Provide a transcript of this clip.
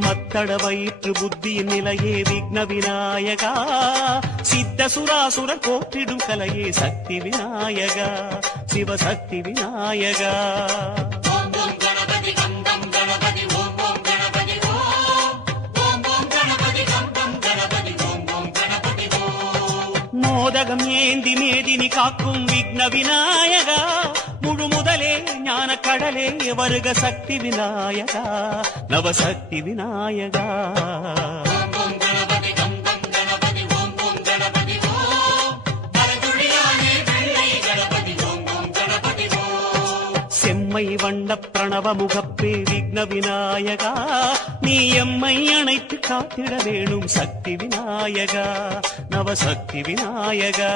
மத்தள வயிற்று புத்தியின் நிலையே விக்ன விநாயகா சித்த சுராசுரர் போற்றிடும் கலையே சக்தி விநாயகா சிவசக்தி விநாயகா மோதகம் ஏந்தி மேதினி காக்கும் விக்ன விநாயகா முழு முதலே ஞான கடலே வருக சக்தி விநாயகா நவசக்தி விநாயகா செம்மை வண்ண பிரணவ முகப்பே விக்ன விநாயகா நீ எம்மை அணைத்து காத்திட வேணும் சக்தி விநாயகா நவசக்தி விநாயகா